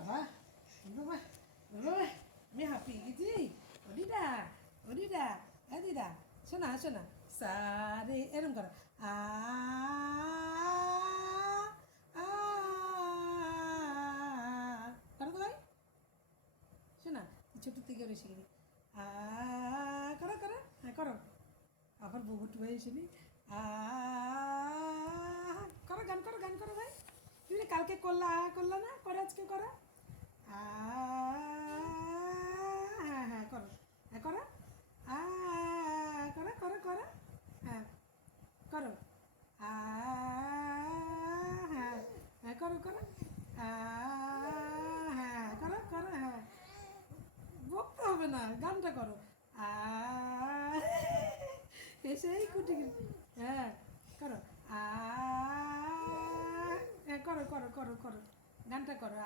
বাবা বাবা বাবা আমি হাঁপিয়ে গেছি ও দিদা ও দিদা হ্যাঁ দিদা শোনা শোনা সারে এরম করো আ আ করো তো ভাই শোনা ছোট থেকে বেশি গেলি আ করো করো হ্যাঁ করো আবার বউটু ভাই এসেনি আ গান করো ভাই তুমি কালকে করলা না করো আজকে করো আ হ্যাঁ হ্যাঁ করো হ্যাঁ করো আ করো করো করো হ্যাঁ করো আ হ্যাঁ হ্যাঁ করো করো আ হ্যাঁ করো করো হ্যাঁ বকতে হবে না গানটা করো আ এসেই কুটি হ্যাঁ করো আ হ্যাঁ করো করো করো করো গানটা করো